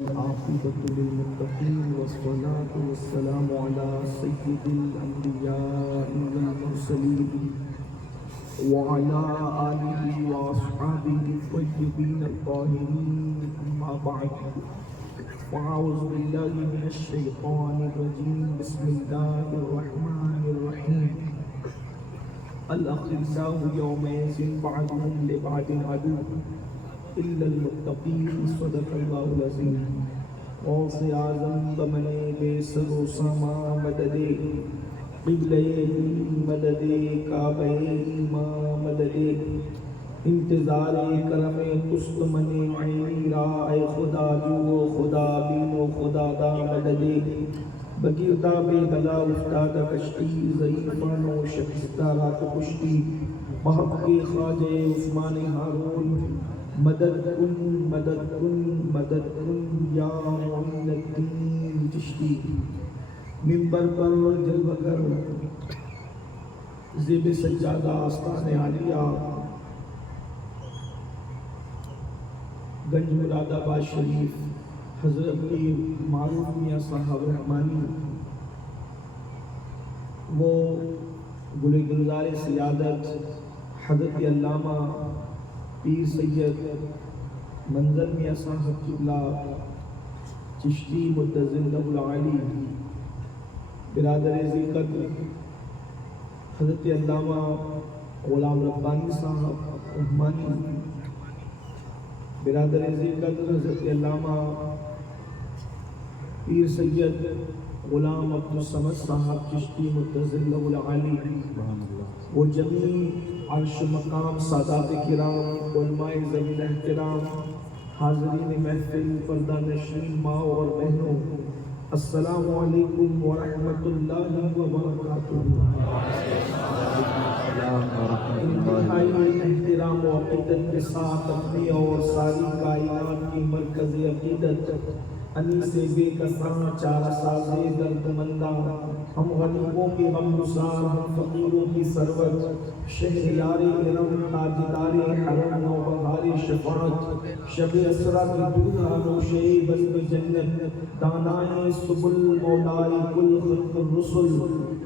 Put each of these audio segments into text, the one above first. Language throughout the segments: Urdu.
العاقبة للمتقين والصلاة والسلام على سيد الأنبياء والمرسلين وعلى آله وأصحابه الطيبين الطاهرين أما بعد فأعوذ بالله من الشيطان الرجيم بسم الله الرحمن الرحيم الأخلاء يومئذ بعضهم لبعض عدو إلا المتقين صدق الله العظيم غوث اعظم بمنے بے سر و ساما مددے قبلے مددے کعبہ ایمان مددے انتظار کرم کست منے عینی را اے خدا جو خدا بین و خدا دا مددے بگردہ بے بلا افتادہ کشتی ضعیفان و شکستہ رات کشتی محب کے خواجہ عثمان ہارون مدد کن مدد کن مدد کن یا معین الدین چشتی منبر پر جلوہ گر زیب سجادہ آستان عالیہ گنج مراد آباد شریف حضرت معروف میاں صاحب رحمانی وہ گل گلزار سیادت حضرت علامہ پیر سید منظر میاں صاحب قبلہ چشتی متزن العالی برادر ذی قدر حضرت علامہ غلام ربانی صاحب رحمانی برادر ذی قدر حضرت علامہ پیر سید غلام عبد الصمد صاحب چشتی متزن العالی وہ جمیع عرش مقام سادات کرام علماء ذوی احترام حاضرین محفل پردہ نشین ماں اور بہنوں السلام علیکم ورحمۃ اللہ وبرکاتہ۔ انتہائی احترام و عقیدت کے ساتھ اپنی اور ساری کائنات کی مرکزی عقیدت انیس بے کساں چارہ سازے درد مندہ ہم غریبوں کے غمگسار ہم فقیروں کی سرور شہریار کرم تاجدار حرم نوبہار شفاعت شب اسرا کی دودھا نوشے بزم جنت دانائے سبل مولائے کل خلق الرسل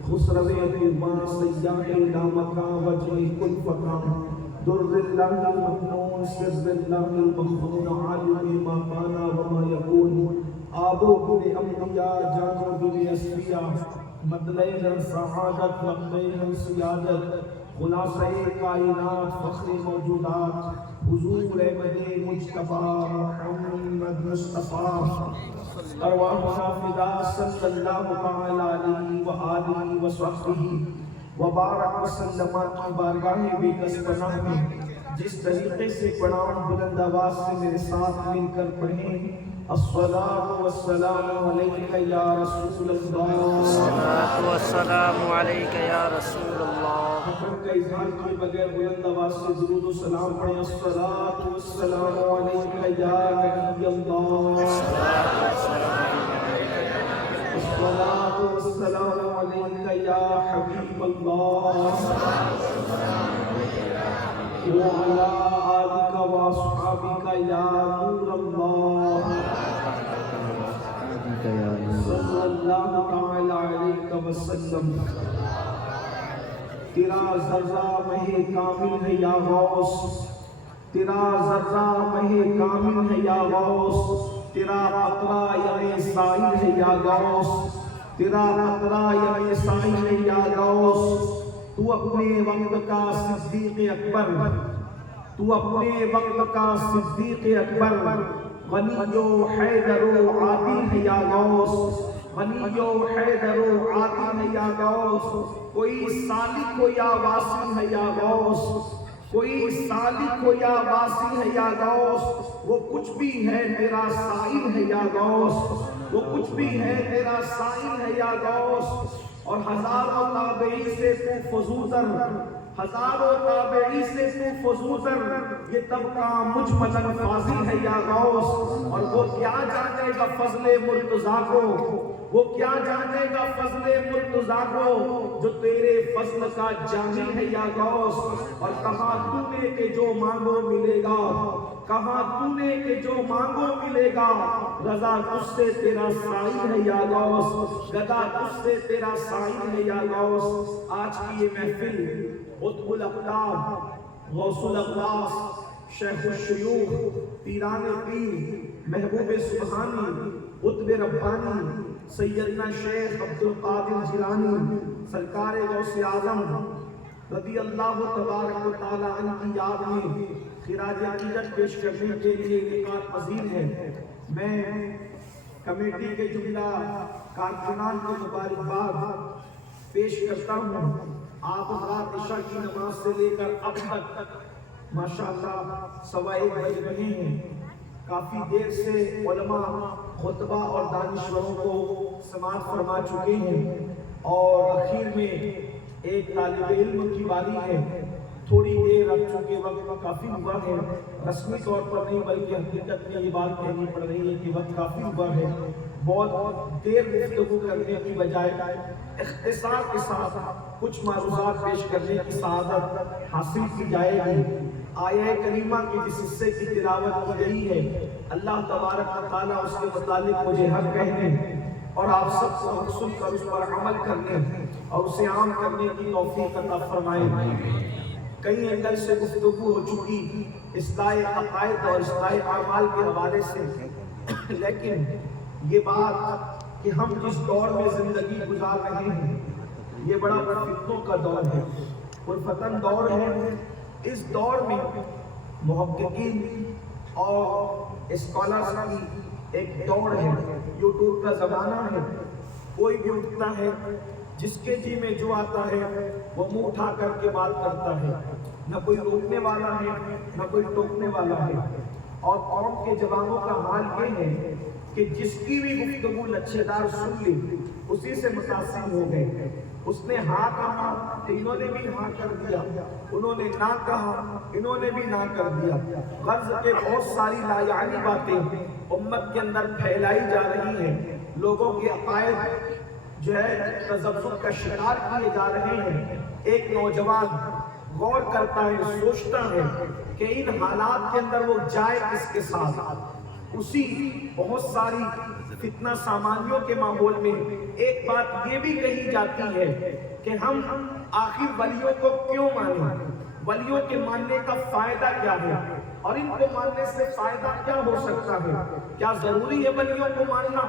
خسرو اقبان سیاح لامکا وجہ کل فقام در اللہ المکنون سر اللہ المخون عالم ما کانا وما یکون آبو گل انبیاء جانو گل اسفیاء مطلع سعادت مقدع سیادت خلاصہ کائنات فخر موجودات حضور احمد مجتبی محمد مصطفیٰ ارواحنا فدا صلی اللہ تعالی علیہ وآلہ وصحبہ وبارک وسلم کی بارگاہ بے کس پناہ میں جس طریقے سے پڑھاؤں بلند آواز سے میرے ساتھ مل کر پڑھیں الصلاة والسلام علیکہ یا رسول اللہ، الصلاة والسلام علیکہ یا رسول اللہ۔ حکم کا اظہار کیے بغیر بلند آواز سے درود و سلام پڑھیں الصلاة والسلام علیکہ یا نبی اللہ، الصلاة والسلام علیکہ یا حبیب اللہ، وعلى آلك وأصحابك يا نور الله صلی اللہ تعالی علیہ وسلم۔ تیرا ذرہ مہ کامل ہے یا غوث، تیرا ذرہ مہ کامل ہے یا غوث، تیرا قطرہ یمِ سائل ہے یا غوث، تیرا قطرہ یمِ سائل ہے یا غوث۔ تو اپنے وقت کا صدیق اکبر، تو اپنے وقت کا صدیق اکبر، غنی و حیدر و عادل ہے یا غوث، غنی و حیدر و عادل ہے یا غوث۔ کوئی سالک ہو یا واصل ہے یا غوث، کوئی سالک ہو یا واصل ہے یا غوث، وہ کچھ بھی ہے تیرا سائل ہے یا غوث، وہ کچھ بھی ہے تیرا سائل ہے یا غوث۔ اور ہزاروں تابعی سے تو فضوتر، ہزاروں تابعی سے تو فضوتر، یہ طبقہ مجملاً فاضل ہے یا غوث۔ اور وہ کیا جانے گا فضل مرتضیٰ کو، وہ کیا جانے گا فضل مرتضیٰ کو جو تیرے فضل کا جامع ہے یا غوث۔ اور کہا تو نے کہ جو مانگو ملے گا، کہا تو نے کہ جو مانگو ملے گا، رضا تجھ سے تیرا سائل ہے یا غوث، گدا تجھ سے تیرا سائل ہے یا غوث۔ آج کی یہ محفل قطب الاقطاب، غوث الاغواث، شیخ الشیوخ، پیران پیر، محبوب سبحانی، قطب ربانی، سیدنا شیخ عبد القادر جیلانی، سرکار غوث اعظم رضی اللہ تبارک و تعالی عنہ کی یاد میں خراج عقیدت پیش کرنے کے لیے انعقاد پذیر ہے۔ میں کمیٹی کے جملہ کارکنان کو مبارکباد پیش کرتا ہوں۔ آپ حضرات عشاء کی نماز سے لے کر اب تک ماشاءاللہ 1:15 بج رہے ہیں، کافی دیر سے علماء خطبہ اور دانشوروں کو سماعت فرما چکے ہیں، اور اخیر میں ایک طالب علم کی باری ہے۔ تھوڑی دیر اب چونکہ وقت کافی ہوا ہے، رسمی طور پر نہیں بلکہ حقیقت میں یہ بات کہنی پڑ رہی ہے کہ وقت کافی ہوا ہے، بہت دیر گفتگو کرنے کی بجائے اختصار کے ساتھ کچھ معروضات پیش کرنے کی سعادت حاصل کی جائے گی۔ آیہ کریمہ کی جس حصے کی تلاوت کی گئی ہے، اللہ تبارک و تعالیٰ اس کے متعلق مجھے حق کہنے اور آپ سب کو حق سن کر اس پر عمل کرنے اور اسے عام کرنے کی توفیق عطا فرمائے۔ کئی اینگل سے گفتگو ہو چکی اصلاح عقائد اور اصلاح اعمال کے حوالے سے، لیکن یہ بات کہ ہم جس دور میں زندگی گزار رہے ہیں یہ بڑا فتنوں کا دور ہے، پرفتن دور ہے۔ اس دور میں محققین اور اسکالرز کی ایک دوڑ ہے، یوٹیوب کا زمانہ ہے، کوئی بھی اٹھتا ہے، جس کے جی میں جو آتا ہے وہ منہ اٹھا کر کے بات کرتا ہے، نہ کوئی روکنے والا ہے نہ کوئی ٹوکنے والا ہے۔ اور قوم کے جوانوں کا حال یہ ہے کہ جس کی بھی گفتگو لچھے دار سن لی اسی سے متاثر ہو گئے۔ اس نے ہاں کہا تو انہوں نے بھی ہاں کر دیا، انہوں نے نہ کہا انہوں نے بھی نہ کر دیا۔ غرض کے بہت ساری لایعنی باتیں امت کے اندر پھیلائی جا رہی ہیں، لوگوں کے عقائد جو ہے تذبذب کا شکار کیے جا رہے ہیں۔ ایک نوجوان غور کرتا ہے، سوچتا ہے کہ ان حالات کے اندر وہ جائے کس کے ساتھ۔ اسی بہت ساری فتنہ سامانیوں کے ماحول میں ایک بات یہ بھی کہی جاتی ہے کہ ہم آخر ولیوں کو کیوں مانیں، ولیوں کے ماننے کا فائدہ کیا ہے، اور ان کو ماننے سے فائدہ کیا ہو سکتا ہے۔ کیا ضروری ہے ولیوں کو ماننا؟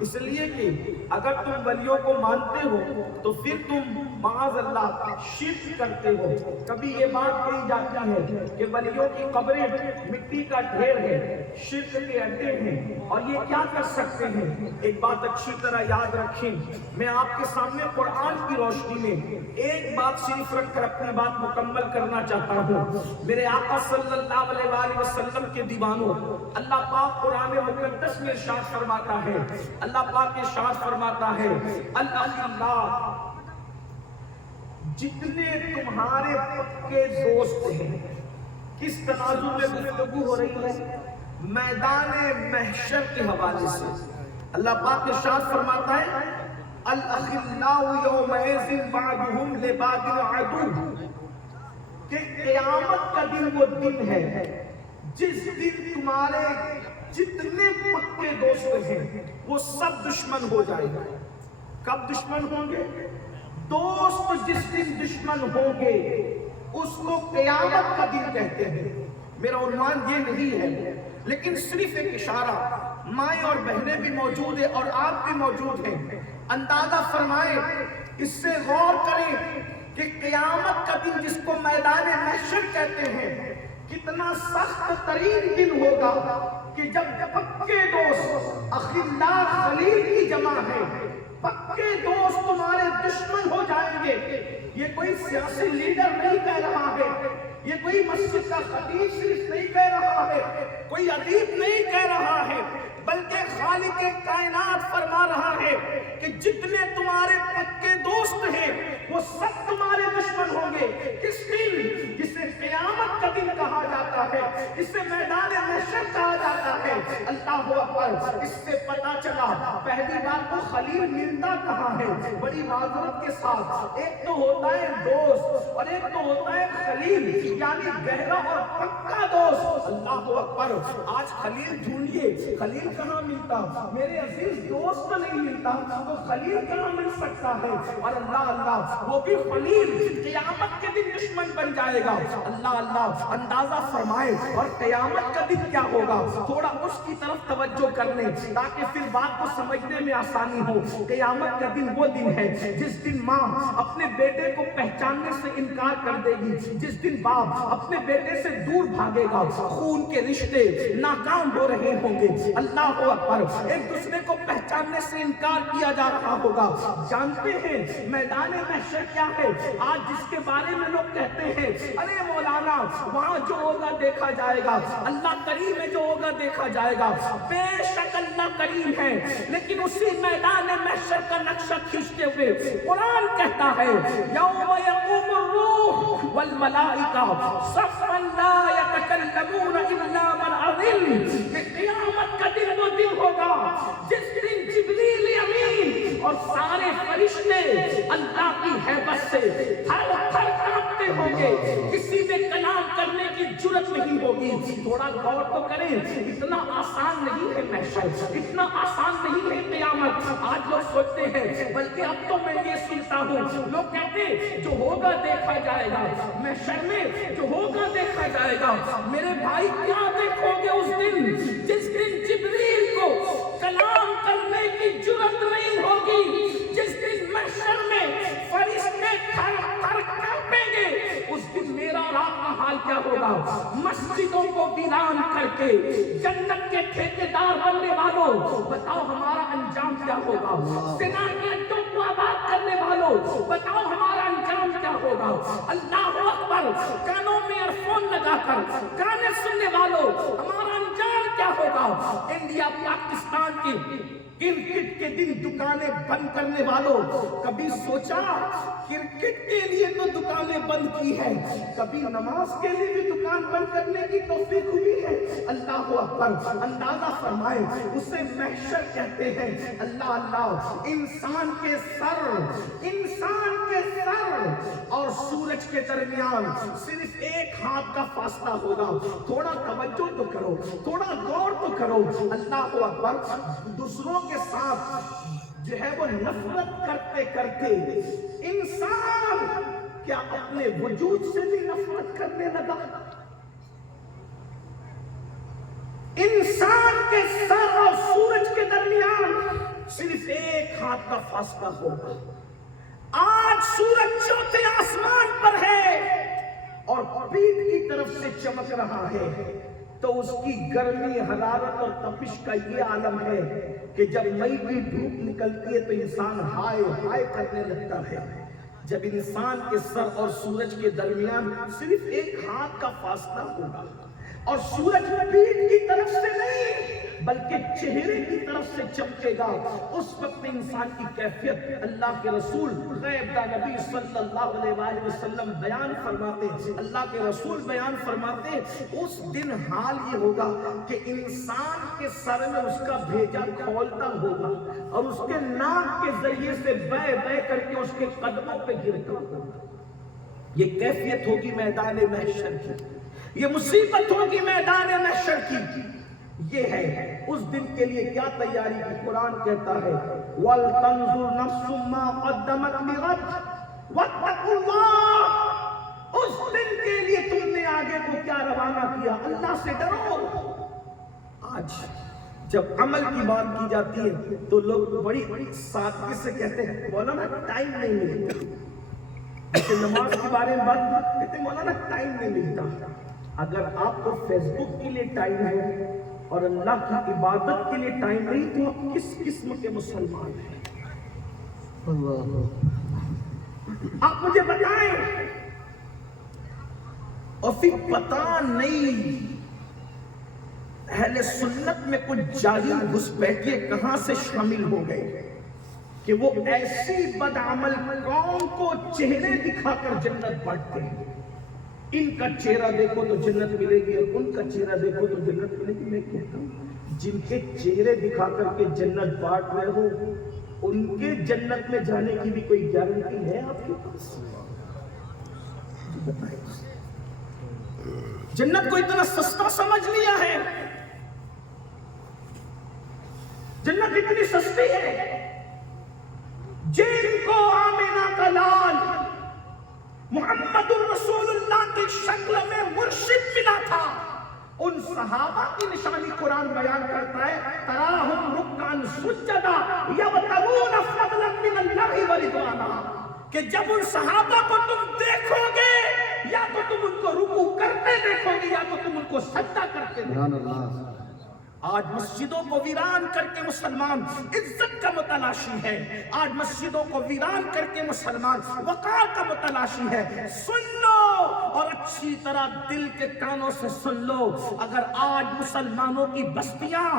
اس لیے کہ اگر تم ولیوں کو مانتے ہو تو پھر تم معاذ اللہ شرک کرتے ہو۔ کبھی یہ بات کہی جاتی ہے کہ ولیوں کی قبریں مٹی کا ڈھیر ہے، شرک کے اڈے ہیں، اور یہ کیا کر سکتے ہیں؟ ایک بات اچھی طرح یاد رکھیں، میں آپ کے سامنے قرآن کی روشنی میں ایک بات صرف رکھ کر اپنی بات مکمل کرنا چاہتا ہوں۔ میرے آقا صلی اللہ علیہ وآلہ وسلم کے دیوانوں، اللہ پاک قرآن مقدس میں ارشاد فرماتا ہے، اللہ پاک ارشاد فرماتا ہے، الاخلاء، جتنے تمہارے پکے دوست ہیں۔ کس تناظر میں گفتگو ہو رہی ہے؟ میدان محشر کے حوالے سے اللہ پاک ارشاد فرماتا ہے، الاخلاء یومئذ بعضهم لبعض عدو، کہ قیامت کا دن وہ دن ہے جس دن تمہارے جتنے پکے دوست ہیں وہ سب دشمن ہو جائیں گے۔ کب دشمن ہوں گے؟ دوست جس دن دشمن ہوں گے اس کو قیامت کا دن کہتے ہیں۔ میرا عنوان یہ نہیں ہے، لیکن صرف ایک اشارہ، مائیں اور بہنیں بھی موجود ہیں اور آپ بھی موجود ہیں، اندازہ فرمائیں، اس سے غور کریں کہ قیامت کا دن جس کو میدان محشر کہتے ہیں کتنا سخت ترین دن ہوگا، کہ جب پکے دوست، اخلاء خلیل کی جمع ہے، پکے دوست تمہارے دشمن ہو جائیں گے۔ یہ کوئی سیاسی لیڈر نہیں کہہ رہا ہے، یہ کوئی مسجد کا خطیب صرف نہیں کہہ رہا ہے، کوئی ادیب نہیں کہہ رہا ہے، بلکہ خالق کائنات فرما رہا ہے کہ جتنے تمہارے پکے دوست ہیں وہ وہ سب تمہارے دشمن ہوں گے. کس دن؟ جسے قیامت کا دن کہا جاتا ہے, اسے میدان محشر کہا جاتا ہے. اللہ اکبر. اس سے پتا چلا پہلی بات تو خلیل ملتا کہاں ہے. بڑی معذرت کے ساتھ, ایک تو ہوتا ہے دوست اور ایک تو ہوتا ہے خلیل, یعنی گہرا اور پکا دوست. اللہ اکبر. آج خلیل ڈھونڈیے, خلیل کہاں ملتا؟ میرے عزیز دوست نہیں ملتا تو خلیل کہاں مل سکتا ہے؟ اور اللہ وہ بھی خلیل قیامت کے دن دشمن بن جائے گا. اللہ اندازہ فرمائے. اور قیامت کا دن کیا ہوگا, تھوڑا اس کی طرف توجہ کر لیں تاکہ پھر بات کو سمجھنے میں آسانی ہو. قیامت کا دن وہ دن ہے جس دن ماں اپنے بیٹے کو پہچاننے سے انکار کر دے گی, جس دن باپ اپنے بیٹے سے دور بھاگے گا, خون کے رشتے ناکام ہو رہے ہوں گے. اللہ اکبر. ایک دوسرے کو پہچاننے سے انکار کیا جا رہا ہوگا. جانتے ہیں میدان محشر کیا ہے؟ آج جس کے بارے میں لوگ کہتے ہیں ارے مولانا وہاں جو ہوگا دیکھا جائے گا, اللہ کریم ہے جو ہوگا دیکھا جائے گا. بے شک اللہ کریم ہے, لیکن اسی میدان محشر کا نقشہ کھینچتے ہوئے قرآن کہتا ہے یوم یقوم الروح والملائکہ صفا لا یتکلمون الا من اذن. کہ قیامت کا دن وہ دن ہوگا جس دن جبریل امین اور سارے فرشتے اللہ کی ہیبت سے تھر تھر کانپتے ہوں گے. کسی میں کلام کرنے کی جرت نہیں ہوگی. تھوڑا غور تو کریں, اتنا آسان نہیں ہے محشر, اتنا آسان نہیں ہے قیامت. آج لوگ سوچتے ہیں, بلکہ اب تو میں یہ سنتا ہوں لوگ کہتے ہیں جو ہوگا دیکھا جائے گا, محشر میں جو ہوگا دیکھا جائے گا. میرے بھائی کیا دیکھو گے اس دن جس دن جبریل کو کلام کرنے کی جرت نہیں ہوگی, جس دن محشر میں فرشتے تھر تھر کانپیں گے. اس دن میرا اور آپ کا حال کیا ہوگا؟ مسجدوں کو ویران کر کے جنت کے ٹھیکیدار بننے والوں, بتاؤ ہمارا انجام کیا ہوگا؟ زنا کے اڈوں کو آباد کرنے والوں, بتاؤ ہمارا انجام کیا ہوگا؟ اللہ اکبر. کانوں میں ایئر فون لگا کر گانے سننے والوں, ہمارا انجام کیا ہوگا؟ انڈیا پاکستان کی کرکٹ کے دن دکانیں بند کرنے والوں, کبھی سوچا کرکٹ کے لیے تو دکانیں بند کی ہے, کبھی نماز کے لیے بھی دکان بند کرنے کی توفیق ہوئی ہے؟ اللہ اکبر. اندازہ فرمائے, اسے محشر کہتے ہیں. اللہ انسان کے سر اور سورج کے درمیان صرف ایک ہاتھ کا فاصلہ ہوگا. تھوڑا توجہ تو کرو, تھوڑا غور تو کرو. اللہ اکبر. دوسروں کے ساتھ جو ہے وہ نفرت کرتے کرتے انسان کیا اپنے وجود سے بھی نفرت کرنے لگا؟ انسان کے سر اور سورج کے درمیان صرف ایک ہاتھ کا فاصلہ ہوگا. آج سورج چوتھے آسمان پر ہے اور پیٹ کی طرف سے چمک رہا ہے, تو اس کی گرمی, حرارت اور تپش کا یہ عالم ہے کہ جب مئی کی دھوپ نکلتی ہے تو انسان ہائے ہائے کرنے لگتا ہے. جب انسان کے سر اور سورج کے درمیان صرف ایک ہاتھ کا فاصلہ ہوگا اور سورج پیٹ کی طرف سے نہیں بلکہ چہرے کی طرف سے چمکے گا, اس وقت انسان کی کیفیت اللہ کے رسول غیب دا نبی صلی اللہ علیہ وآلہ وسلم بیان فرماتے, اللہ کے رسول بیان فرماتے, اس دن حال یہ ہوگا کہ انسان کے سر میں اس کا بھیجا کھولتا ہوگا اور اس کے ناک کے ذریعے سے بے بے کر کے اس کے قدموں پہ گرتا ہوگا. یہ کیفیت ہوگی میدان محشر کی, یہ مصیبت ہوگی میدان محشر کی. یہ ہے اس دن کے لیے کیا تیاری کی. قرآن کہتا ہے وَلْتَنْظُرْ نَفْسٌ مَا قَدَّمَتْ لِغَدٍ وَاتَّقُوا اللَّهَ. اس دن کے لیے تم نے آگے کو کیا روانہ کیا, اللہ سے ڈرو. آج جب عمل کی بات کی جاتی ہے تو لوگ بڑی سادگی سے کہتے ہیں مولانا ٹائم نہیں ملتا. جیسے نماز کے بارے میں بات کہتے ہیں مولانا ٹائم نہیں ملتا. اگر آپ کو فیس بک کے لیے ٹائم ہے اور اللہ کی عبادت کے لیے ٹائم نہیں تو آپ کس قسم کے مسلمان ہیں؟ آپ مجھے بتائیں. اور پھر پتہ نہیں اہل سنت میں کچھ جاہل گھسپیٹیے کہاں سے شامل ہو گئے. کہ وہ ایسی بدعمل قوم کو چہرے دکھا کر جنت بانٹتے ہیں. ان کا چہرہ دیکھو تو جنت ملے گی اور ان کا چہرہ دیکھو تو جنت ملے گی. میں کہتا ہوں جن کے چہرے دکھا کر کے جنت بانٹ رہے ہو ان کے جنت میں جانے کی بھی کوئی گارنٹی ہے آپ کے پاس؟ جنت کو اتنا سستا سمجھ لیا ہے. جنت اتنی سستی ہے. جن کو آمنہ کا لال محمد الرسول اللہ کی شکل میں مرشد ملا تھا ان صحابہ کی نشانی قرآن بیان کرتا ہے تراہم رکعن سجدا یبتغون فضلا من اللہ ورضوانا کہ جب ان صحابہ کو تم دیکھو گے یا تو تم ان کو رکوع کرتے دیکھو گے یا تو تم ان کو سجدہ کرتے دیکھو گے. آج مسجدوں کو ویران کر کے مسلمان عزت کا متلاشی ہے. آج مسجدوں کو ویران کر کے مسلمان وقار کا متلاشی ہے. سن لو اور اچھی طرح دل کے کانوں سے سن لو. اگر آج مسلمانوں کی بستیاں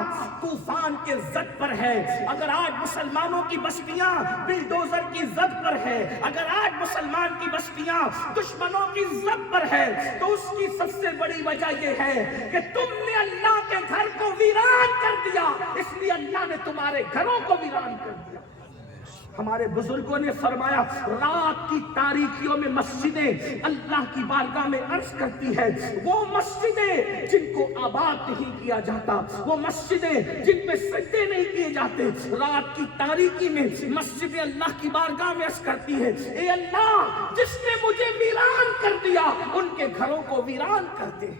طوفان کے زد پر ہے, اگر آج مسلمانوں کی بستیاں بلڈوزر کی زد پر ہے, اگر آج مسلمان کی بستیاں دشمنوں کی زد پر ہے, تو اس کی سب سے بڑی وجہ یہ ہے کہ تم نے اللہ کے گھر کو ویران کر دیا. اس لیے اللہ نے تمہارے گھروں کو ویران کر دیا. ہمارے بزرگوں نے فرمایا رات کی تاریکیوں میں مسجدیں اللہ کی بارگاہ میں عرض کرتی ہے وہ مسجدیں جن کو آباد نہیں کیا جاتا, وہ مسجدیں جن پہ سجدے نہیں کیے جاتے, رات کی تاریکی میں مسجدیں اللہ کی بارگاہ میں عرض کرتی ہے اے اللہ جس نے مجھے ویران کر دیا ان کے گھروں کو ویران کر دے.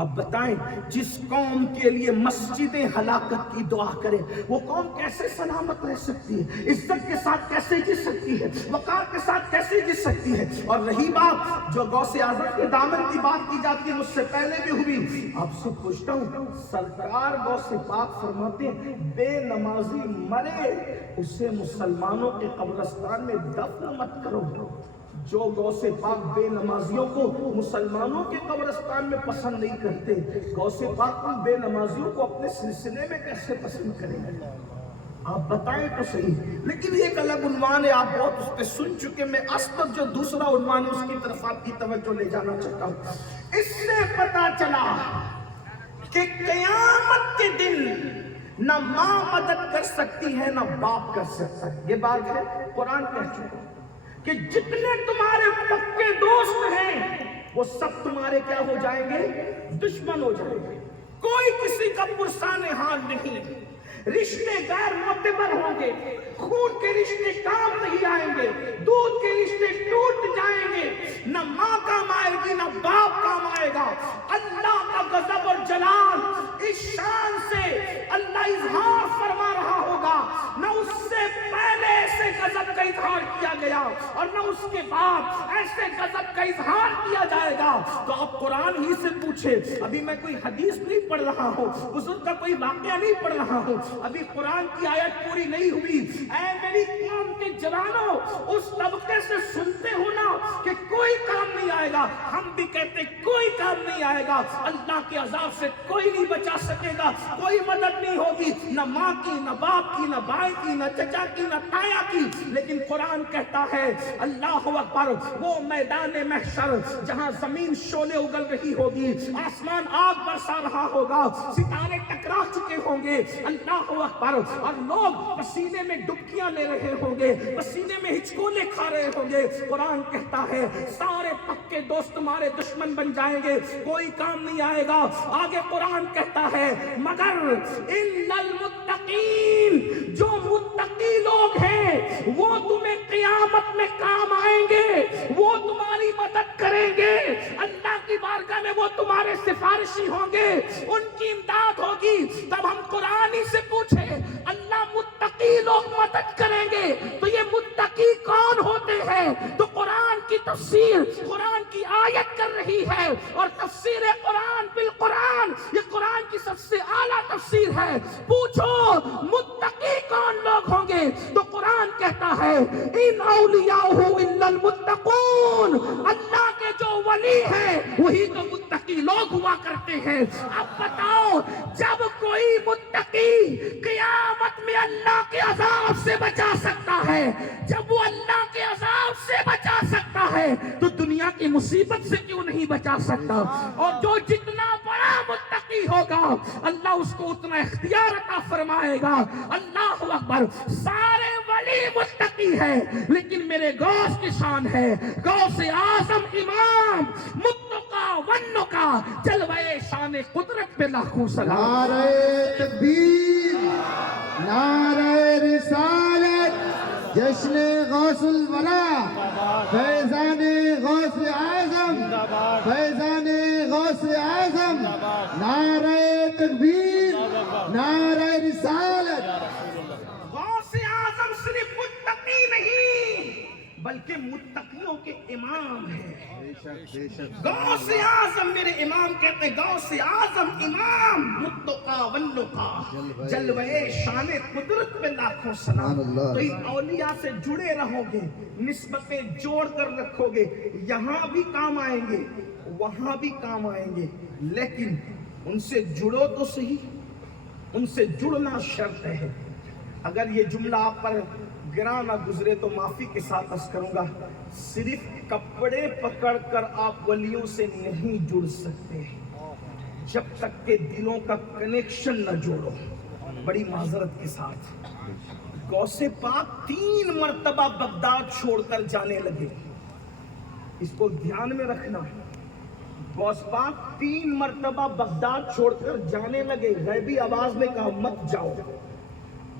آپ بتائیں جس قوم کے لیے مسجدیں ہلاکت کی دعا کریں وہ قوم کیسے سلامت رہ سکتی ہے, عزت کے ساتھ کیسے جی سکتی ہے, وقار کے ساتھ کیسے جی سکتی ہے. اور رہی بات جو غوث اعظم کے دامن کی بات کی جاتی ہے مجھ سے پہلے بھی ہوئی, آپ سے پوچھتا ہوں سرکار غوث پاک فرماتے ہیں بے نمازی مرے اسے مسلمانوں کے قبرستان میں دفن مت کرو. جو غوث پاک بے نمازیوں کو مسلمانوں کے قبرستان میں پسند نہیں کرتے, غوث پاک ان بے نمازیوں کو اپنے سلسلے میں کیسے پسند کریں گے؟ آپ بتائیں تو صحیح. لیکن یہ ایک الگ عنوان ہے, آپ بہت اس پہ سن چکے. میں اصل جو دوسرا عنوان ہے اس کی طرف آپ کی توجہ لے جانا چاہتا ہوں. اس سے پتا چلا کہ قیامت کے دن نہ ماں مدد کر سکتی ہے نہ باپ کر سکتا ہے. یہ بات ہے قرآن کہہ چکا کہ جتنے تمہارے پکے دوست ہیں وہ سب تمہارے کیا ہو جائیں گے؟ دشمن ہو جائیں گے. کوئی کسی کا پرسان حال نہیں. رشتے غیر معتبر ہوں گے, خون کے رشتے کام نہیں آئیں گے, دودھ کے رشتے ٹوٹ جائیں گے, نہ ماں کام آئے گی نہ باپ کام آئے گا. اللہ کا غضب اور جلال اس شان سے اللہ اظہار فرما رہا ہوگا, نہ اس سے پہلے ایسے غضب کا اظہار کیا گیا اور نہ اس کے بعد ایسے غضب کا اظہار کیا جائے گا. تو آپ قرآن ہی سے پوچھے, ابھی میں کوئی حدیث نہیں پڑھ رہا ہوں, بزرگ کا کوئی واقعہ نہیں پڑھ رہا ہوں, ابھی قرآن کی آیت پوری نہیں ہوئی. اے میری قوم کے جوانوں اس طبقے سے سنتے ہو نا کہ کوئی کام نہیں آئے گا, ہم بھی کہتے کوئی کام نہیں آئے گا, اللہ کے عذاب سے کوئی نہیں بچا سکے گا, کوئی مدد نہیں ہوگی, نہ ماں کی نہ باپ کی نہ بھائی کی نہ چچا کی نہ تایا کی. لیکن قرآن کہتا ہے اللہ اکبر, وہ میدان محشر جہاں زمین شعلے اگل رہی ہوگی, آسمان آگ برسا رہا ہوگا, ستارے ٹکرا چکے ہوں گے, اللہ اکبر, اور لوگ پسینے میں ڈبکیاں لے رہے ہوں گے, پسینے میں ہچکولے کھا رہے ہوں گے. قرآن کہتا ہے سارے پکے دوست تمہارے دشمن بن جائیں گے, کوئی کام نہیں آئے گا. آگے قرآن کہتا ہے مگر ان المتقین, جو متقی لوگ ہیں وہ تمہیں قیامت میں کام آئیں گے, وہ تمہاری مدد کریں گے, اللہ کی بارگاہ میں وہ تمہارے سفارشی ہوں گے, ان کی امداد ہوگی. تب ہم قرآن ہی سے پوچھے اللہ متقی لوگ مدد کریں گے تو یہ متقی کون ہوتے ہیں؟ تو قرآن کی تفسیر قرآن کی آیت کر رہی ہے, اور تفسیر قرآن بالقرآن یہ قرآن کی سب سے اعلیٰ تفسیر ہے. پوچھو متقی کون لوگ ہوں گے تو قرآن کہتا ہے ان اولیاءہ الا المتقون, اللہ کے جو ولی ہیں وہی تو متقی لوگ ہوا کرتے ہیں. اب بتاؤ جب کوئی متقی قیامت میں اللہ کے عذاب سے بچا سکتا ہے، جب وہ اللہ کے عذاب سے بچا سکتا ہے تو دنیا کی مصیبت سے کیوں نہیں بچا سکتا؟ اور جو جتنا بڑا متقی ہوگا اللہ اس کو اتنا اختیار عطا فرمائے گا۔ اللہ اکبر، سارے ولی متقی ہے لیکن میرے غوث کی شان ہے، غوث اعظم امام متقا ونقا، جلوہ شان قدرت پہ لاکھوں سلام۔ نعرہ تکبیر، نعرہ رسالت، جشن غوث الورا، فیضان غوث اعظم، فیضان غوث اعظم، نعرہ تکبیر، نعرہ رسالت۔ غوث اعظم صرف متقی نہیں بلکہ متقیوں کے امام ہیں۔ غوث اعظم میرے امام کہتے ہیں، غوث اعظم امام متقا ونقا، جلوہ شان قدرت پہ لاکھوں سلام۔ تو ان اولیاء سے جڑے رہو گے، نسبتیں جوڑ کر رکھو گے، یہاں بھی کام آئیں گے وہاں بھی کام آئیں گے، لیکن ان سے جڑو تو صحیح، ان سے جڑنا شرط ہے۔ اگر یہ جملہ آپ پر گراں نہ گزرے تو معافی کے ساتھ عرض کروں گا، صرف کپڑے پکڑ کر آپ ولیوں سے نہیں جڑ سکتے جب تک کہ دلوں کا کنیکشن نہ جوڑو۔ بڑی معذرت کے ساتھ غوث پاک 3 مرتبہ بغداد چھوڑ کر جانے لگے، اس کو دھیان میں رکھنا۔ غوث پاک 3 مرتبہ بغداد چھوڑ کر جانے لگے، غیبی آواز میں کہا مت جاؤ،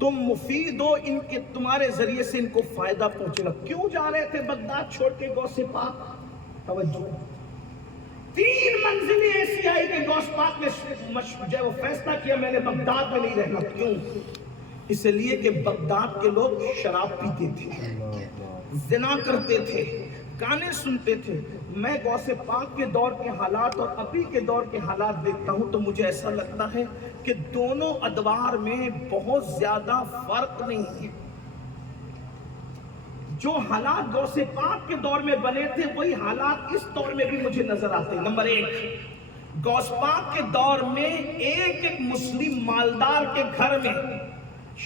تم مفید ہو، ان کے تمہارے ذریعے سے ان کو فائدہ پہنچے گا۔ کیوں جا رہے تھے بغداد چھوڑ کے غوث پاک؟ توجہ، 3 منزلیں ایسی آئی کہ غوث پاک نے جو وہ فیصلہ کیا میں نے بغداد میں نہیں رہنا۔ کیوں؟ اس لیے کہ بغداد کے لوگ شراب پیتے تھے، زنا کرتے تھے، گانے سنتے تھے۔ میں غوث پاک کے دور کے حالات اور ابھی کے دور کے حالات دیکھتا ہوں تو مجھے ایسا لگتا ہے کہ دونوں ادوار میں بہت زیادہ فرق نہیں ہے۔ جو حالات غوث پاک کے دور میں بنے تھے وہی حالات اس دور میں بھی مجھے نظر آتے ہیں۔ نمبر 1، غوث پاک کے دور میں ایک ایک مسلم مالدار کے گھر میں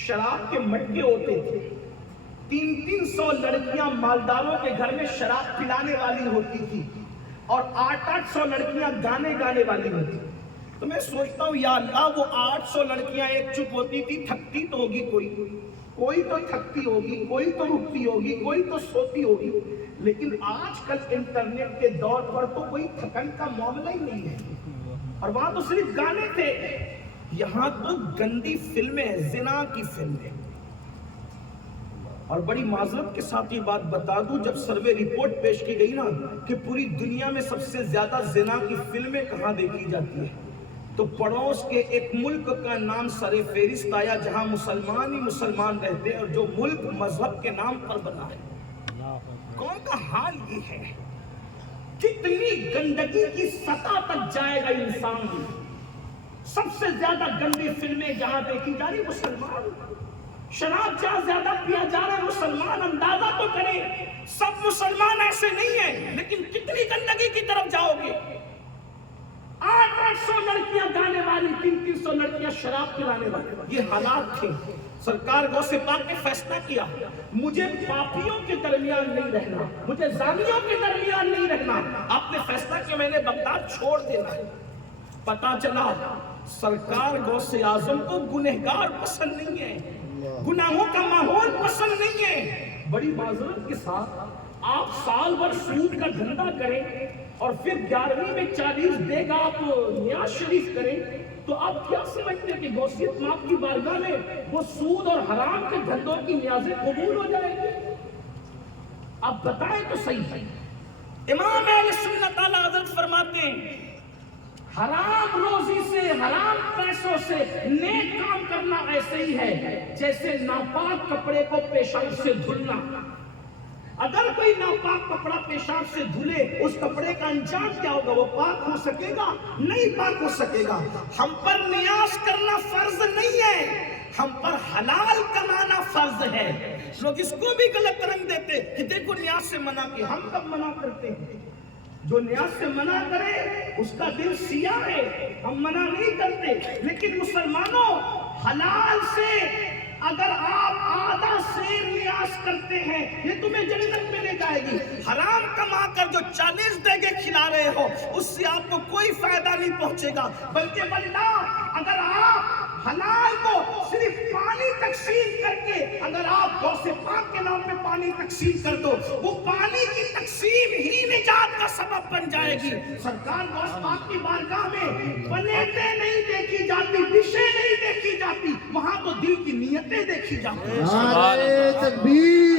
شراب کے مٹکے ہوتے تھے، 300 لڑکیاں مالداروں کے گھر میں شراب پلانے والی ہوتی تھی اور 800 لڑکیاں گانے گانے والی ہوتی۔ تو میں سوچتا ہوں یا اللہ، وہ 800 لڑکیاں ایک چپ ہوتی تھی، تھکتی تو ہوگی کوئی تو تھکتی ہوگی، کوئی تو رکتی ہوگی، کوئی تو سوتی ہوگی، لیکن آج کل انٹرنیٹ کے دور پر تو کوئی تھکن کا معاملہ ہی نہیں ہے، اور وہاں تو صرف گانے تھے، یہاں تو گندی فلمیں، زنا کی فلمیں۔ اور بڑی معذرت کے ساتھ یہ بات بتا دوں، جب سروے رپورٹ پیش کی گئی نا کہ پوری دنیا میں سب سے زیادہ زنا کی فلمیں کہاں دیکھی جاتی ہیں، تو پڑوس کے ایک ملک کا نام سر فہرست آیا جہاں مسلمان ہی مسلمان رہتے ہیں اور جو ملک مذہب کے نام پر بنا ہے۔ کون کا حال یہ ہے؟ کتنی گندگی کی سطح تک جائے گا انسان؟ سب سے زیادہ گندی فلمیں جہاں دیکھی جا رہی مسلمان، شراب جہاں زیادہ پیا جا رہا ہے مسلمان۔ اندازہ تو کریں، سب مسلمان ایسے نہیں ہیں، لیکن کتنی گندگی کی طرف جاؤ گے؟ 800 لڑکیاں گانے والی، 300 لڑکیاں شراب پلانے والی، یہ حالات تھے۔ سرکار غوث پاک نے فیصلہ کیا، مجھے پاپیوں کے درمیان نہیں رہنا، مجھے زانیوں کے درمیان نہیں رہنا۔ آپ نے فیصلہ کیا میں نے بغداد چھوڑ دینا ہے۔ پتا چلا سرکار غوث اعظم کو گنہگار پسند نہیں ہے، گناہوں کا ماحول پسند نہیں ہے۔ بڑی معذرت کے ساتھ آپ سال بھر سود کا دھندا کریں اور پھر 11ویں میں 40 دے گا آپ نیاز شریف کریں، تو آپ کیا سمجھتے ہیں کہ غوثیت ماپ کی بارگاہ میں وہ سود اور حرام کے دھندوں کی نیازیں قبول ہو جائیں گی؟ آپ بتائیں تو صحیح۔ امام اہل سنت اعلیٰ حضرت فرماتے ہیں حرام روزی سے، حرام پیسوں سے نیک کام کرنا ایسے ہی ہے جیسے ناپاک کپڑے کو پیشاب سے دھلنا۔ اگر کوئی ناپاک کپڑا پیشاب سے دھلے، اس کپڑے کا انجام کیا ہوگا؟ وہ پاک ہو سکے گا؟ نہیں پاک ہو سکے گا۔ ہم پر نیاز کرنا فرض نہیں ہے، ہم پر حلال کمانا فرض ہے۔ لوگ اس کو بھی غلط رنگ دیتے کہ دیکھو نیاز سے منع کی، ہم کب منع کرتے ہیں؟ جو نیاز سے منع کرے اس کا دل سیاہ ہے، ہم منع نہیں کرتے، لیکن مسلمانوں حلال سے اگر آپ آدھا سیر نیاز کرتے ہیں یہ تمہیں جنت میں لے جائے گی. حرام کما کر جو 40 دیگیں کھلا رہے ہو اس سے آپ کو کوئی فائدہ نہیں پہنچے گا, بلکہ واللہ اگر آپ حلال کو صرف پانی تقسیم کر کے اگر آپ غوث پاک کے نام پہ پانی تقسیم کر دو, وہ پانی کی تقسیم ہی نجات کا سبب بن جائے گی. سرکار غوث پاک کی بارگاہ میں پلیٹیں نہیں دیکھی جاتی, ڈشیں نہیں دیکھی جاتی, وہاں تو دل کی نیتیں دیکھی جاتی ہیں. نعرہ تکبیر.